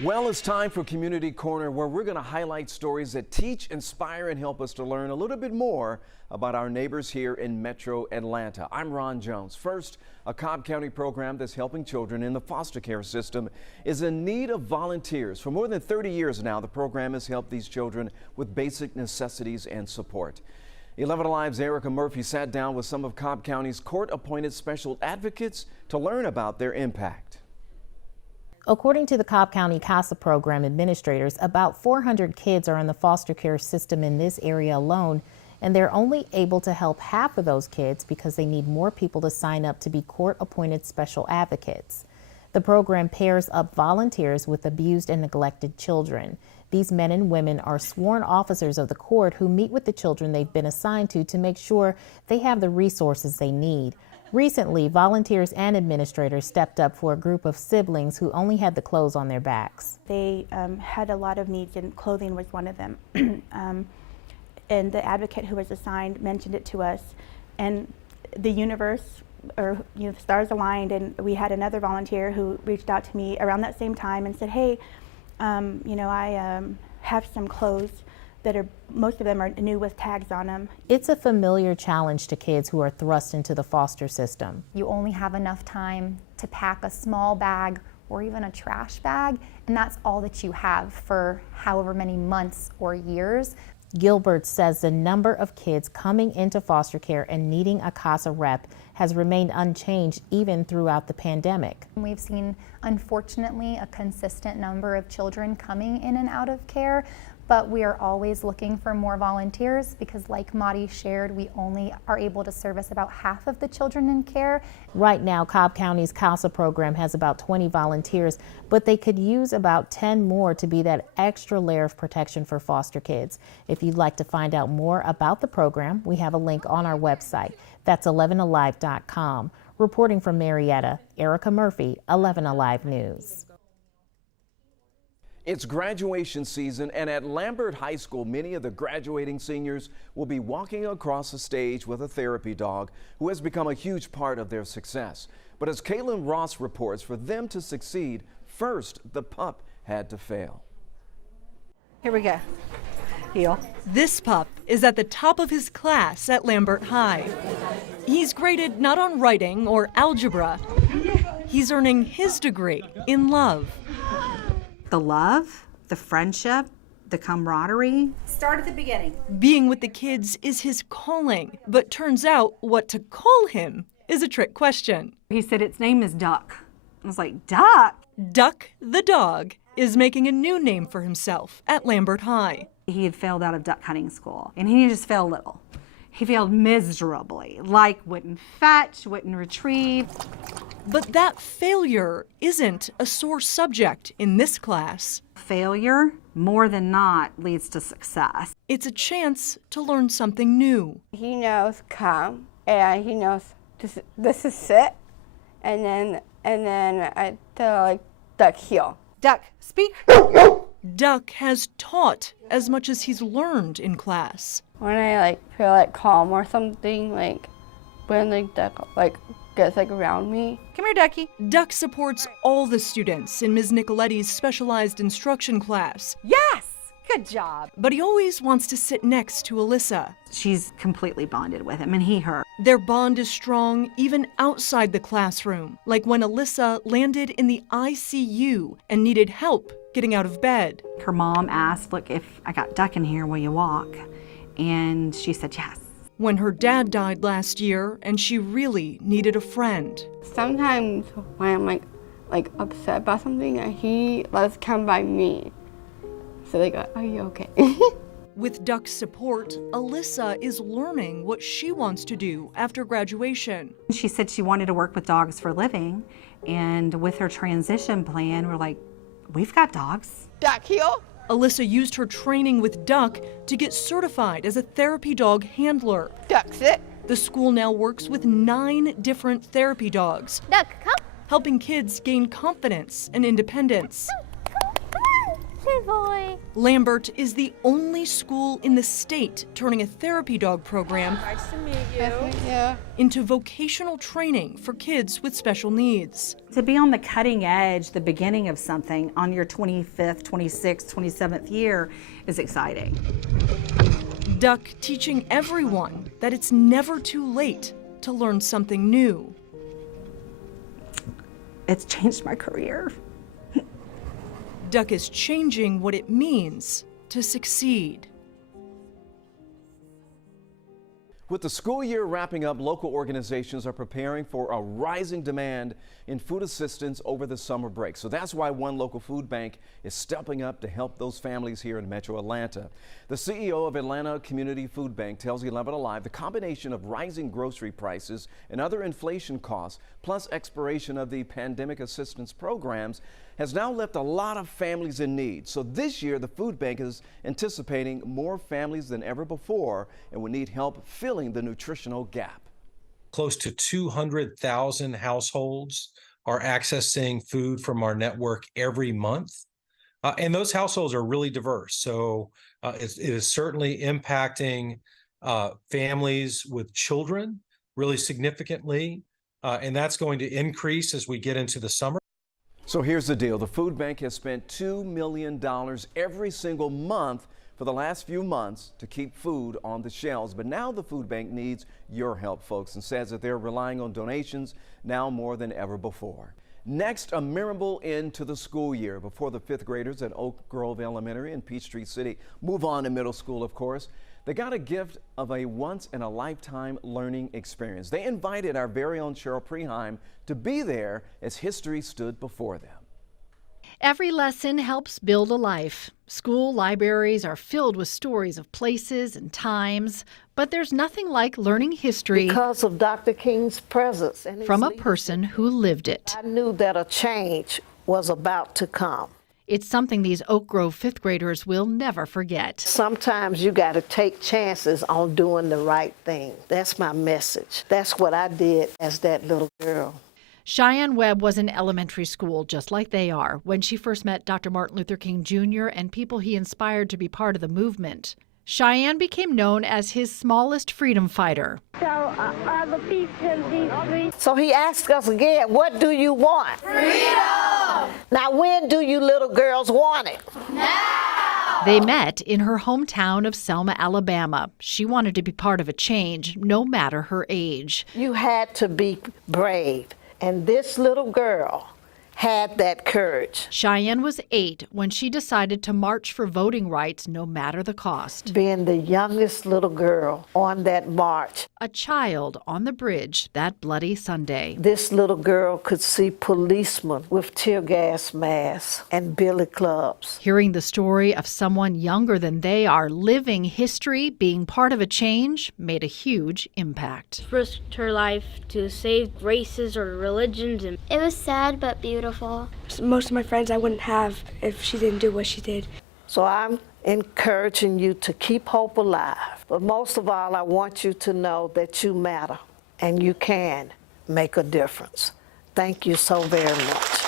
Well, it's time for Community Corner, where we're going to highlight stories that teach, inspire, and help us to learn a little bit more about our neighbors here in Metro Atlanta. I'm Ron Jones. First, a Cobb County program that's helping children in the foster care system is in need of volunteers. For more than 30 years now, the program has helped these children with basic necessities and support. 11 Alive's Erica Murphy sat down with some of Cobb County's court-appointed special advocates to learn about their impact. According to the Cobb County CASA program administrators, about 400 kids are in the foster care system in this area alone, and they're only able to help half of those kids because they need more people to sign up to be court-appointed special advocates. The program pairs up volunteers with abused and neglected children. These men and women are sworn officers of the court who meet with the children they've been assigned to make sure they have the resources they need. Recently, volunteers and administrators stepped up for a group of siblings who only had the clothes on their backs. They had a lot of needs, and clothing was one of them. And the advocate who was assigned mentioned it to us, and the universe, or the stars aligned, and we had another volunteer who reached out to me around that same time and said, hey, I have some clothes that are, most of them are new with tags on them. It's a familiar challenge to kids who are thrust into the foster system. You only have enough time to pack a small bag or even a trash bag, and that's all that you have for however many months or years. Gilbert says the number of kids coming into foster care and needing a CASA rep has remained unchanged even throughout the pandemic. We've seen, unfortunately, a consistent number of children coming in and out of care, but we are always looking for more volunteers because, like Madi shared, we only are able to service about half of the children in care. Right now, Cobb County's CASA program has about 20 volunteers, but they could use about 10 more to be that extra layer of protection for foster kids. If you'd like to find out more about the program, we have a link on our website. That's 11alive.com. Reporting from Marietta, Erica Murphy, 11 Alive News. It's graduation season, and at Lambert High School, many of the graduating seniors will be walking across the stage with a therapy dog who has become a huge part of their success. But as Kaylin Ross reports, for them to succeed, first the pup had to fail. Here we go. Heel. This pup is at the top of his class at Lambert High. He's graded not on writing or algebra. He's earning his degree in love. The love, the friendship, the camaraderie. Start at the beginning. Being with the kids is his calling, but turns out what to call him is a trick question. He said its name is Duck. I was like, Duck? Duck the dog is making a new name for himself at Lambert High. He had failed out of duck hunting school, and he just failed little. He failed miserably, like wouldn't fetch, wouldn't retrieve. But that failure isn't a sore subject in this class. Failure, more than not, leads to success. It's a chance to learn something new. He knows come, and he knows this is sit, and then I tell like duck heel. Duck, speak. Duck has taught as much as he's learned in class. When I feel like calm or something, when the duck gets around me. Come here, Ducky. Duck supports all the students in Ms. Nicoletti's specialized instruction class. Yes! Good job. But he always wants to sit next to Alyssa. She's completely bonded with him, and he her. Their bond is strong even outside the classroom, like when Alyssa landed in the ICU and needed help getting out of bed. Her mom asked, look, if I got Duck in here, will you walk? And she said yes. When her dad died last year and she really needed a friend. Sometimes when I'm upset about something, he lets come by me. So they go, are you okay? With Duck's support, Alyssa is learning what she wants to do after graduation. She said she wanted to work with dogs for a living, and with her transition plan, we're like, we've got dogs. Duck heel. Alyssa used her training with Duck to get certified as a therapy dog handler. Duck sit. The school now works with 9 different therapy dogs. Duck, come. Helping kids gain confidence and independence. Good boy. Lambert is the only school in the state turning a therapy dog program Nice to meet you. Yeah. into vocational training for kids with special needs. To be on the cutting edge, the beginning of something on your 25th, 26th, 27th year is exciting. Duck teaching everyone that it's never too late to learn something new. It's changed my career. Duck is changing what it means to succeed. With the school year wrapping up, local organizations are preparing for a rising demand in food assistance over the summer break. So that's why one local food bank is stepping up to help those families here in Metro Atlanta. The CEO of Atlanta Community Food Bank tells 11 Alive the combination of rising grocery prices and other inflation costs, plus expiration of the pandemic assistance programs, has now left a lot of families in need. So this year, the food bank is anticipating more families than ever before and will need help filling the nutritional gap. Close to 200,000 households are accessing food from our network every month. And those households are really diverse. So it is certainly impacting families with children really significantly. And that's going to increase as we get into the summer. So here's the deal. The food bank has spent $2 million every single month for the last few months to keep food on the shelves. But now the food bank needs your help, folks, and says that they're relying on donations now more than ever before. Next, a memorable end to the school year before the fifth graders at Oak Grove Elementary in Peachtree City move on to middle school, of course. They got a gift of a once-in-a-lifetime learning experience. They invited our very own Cheryl Preheim to be there as history stood before them. Every lesson helps build a life. School libraries are filled with stories of places and times, but there's nothing like learning history because of Dr. King's presence and from a person who lived it. I knew that a change was about to come. It's something these Oak Grove fifth graders will never forget. Sometimes you got to take chances on doing the right thing. That's my message. That's what I did as that little girl. Cheyenne Webb was in elementary school just like they are when she first met Dr. Martin Luther King Jr. and people he inspired to be part of the movement. Cheyenne became known as his smallest freedom fighter. So are the peace in these streets? So he asked us again, what do you want? Freedom! Now when do you little girls want it? Now! They met in her hometown of Selma, Alabama. She wanted to be part of a change, no matter her age. You had to be brave. And this little girl had that courage. Cheyenne was 8 when she decided to march for voting rights no matter the cost. Being the youngest little girl on that march. A child on the bridge that bloody Sunday. This little girl could see policemen with tear gas masks and billy clubs. Hearing the story of someone younger than they are living history, being part of a change, made a huge impact. Risked her life to save races or religions. And it was sad but beautiful. Most of my friends I wouldn't have if she didn't do what she did. So I'm encouraging you to keep hope alive. But most of all, I want you to know that you matter and you can make a difference. Thank you so very much.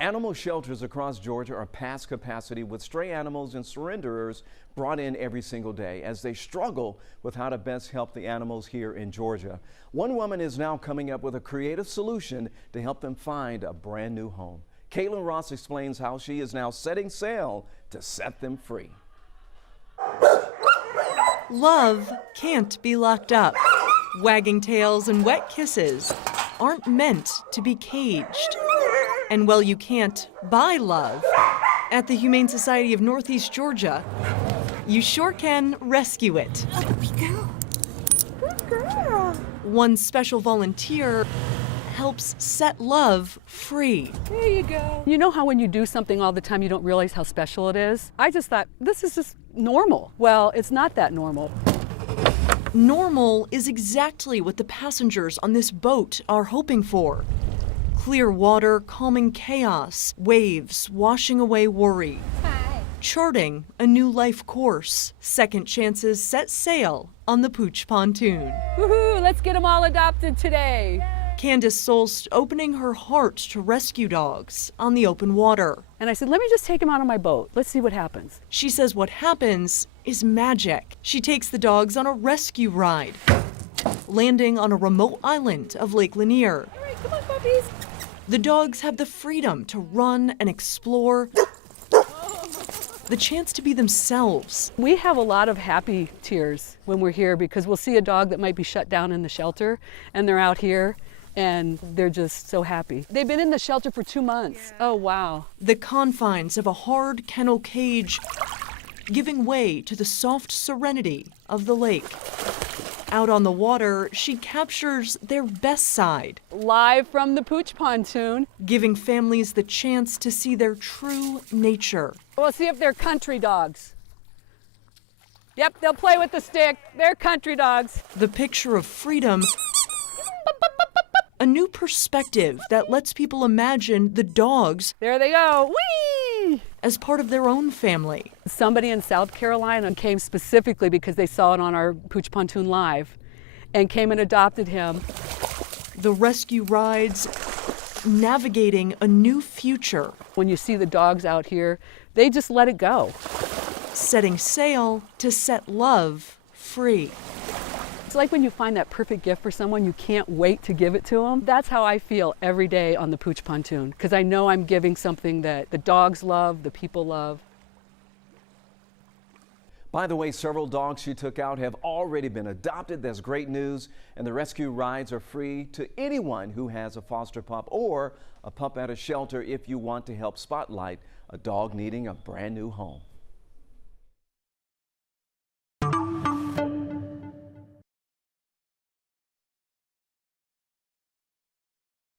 Animal shelters across Georgia are past capacity with stray animals and surrenderers brought in every single day as they struggle with how to best help the animals here in Georgia. One woman is now coming up with a creative solution to help them find a brand new home. Caitlin Ross explains how she is now setting sail to set them free. Love can't be locked up. Wagging tails and wet kisses aren't meant to be caged. And while you can't buy love, at the Humane Society of Northeast Georgia, you sure can rescue it. Good girl. One special volunteer helps set love free. There you go. You know how when you do something all the time, you don't realize how special it is? I just thought, this is just normal. Well, it's not that normal. Normal is exactly what the passengers on this boat are hoping for. Clear water, calming chaos, waves washing away worry. Hi. Charting a new life course. Second chances set sail on the Pooch pontoon. Woohoo, let's get them all adopted today. Candace Solst opening her heart to rescue dogs on the open water. And I said, let me just take him out on my boat. Let's see what happens. She says what happens is magic. She takes the dogs on a rescue ride, landing on a remote island of Lake Lanier. All right, come on, puppies. The dogs have the freedom to run and explore, the chance to be themselves. We have a lot of happy tears when we're here because we'll see a dog that might be shut down in the shelter and they're out here and they're just so happy. They've been in the shelter for 2 months. Oh, wow. The confines of a hard kennel cage giving way to the soft serenity of the lake. Out on the water, she captures their best side. Live from the Pooch Pontoon. Giving families the chance to see their true nature. We'll see if they're country dogs. Yep, they'll play with the stick. They're country dogs. The picture of freedom, a new perspective that lets people imagine the dogs. There they go. Whee! As part of their own family. Somebody in South Carolina came specifically because they saw it on our Pooch Pontoon Live and came and adopted him. The rescue rides, navigating a new future. When you see the dogs out here, they just let it go. Setting sail to set love free. It's like when you find that perfect gift for someone, you can't wait to give it to them. That's how I feel every day on the Pooch Pontoon, because I know I'm giving something that the dogs love, the people love. By the way, several dogs she took out have already been adopted. That's great news. And the rescue rides are free to anyone who has a foster pup or a pup at a shelter if you want to help spotlight a dog needing a brand new home.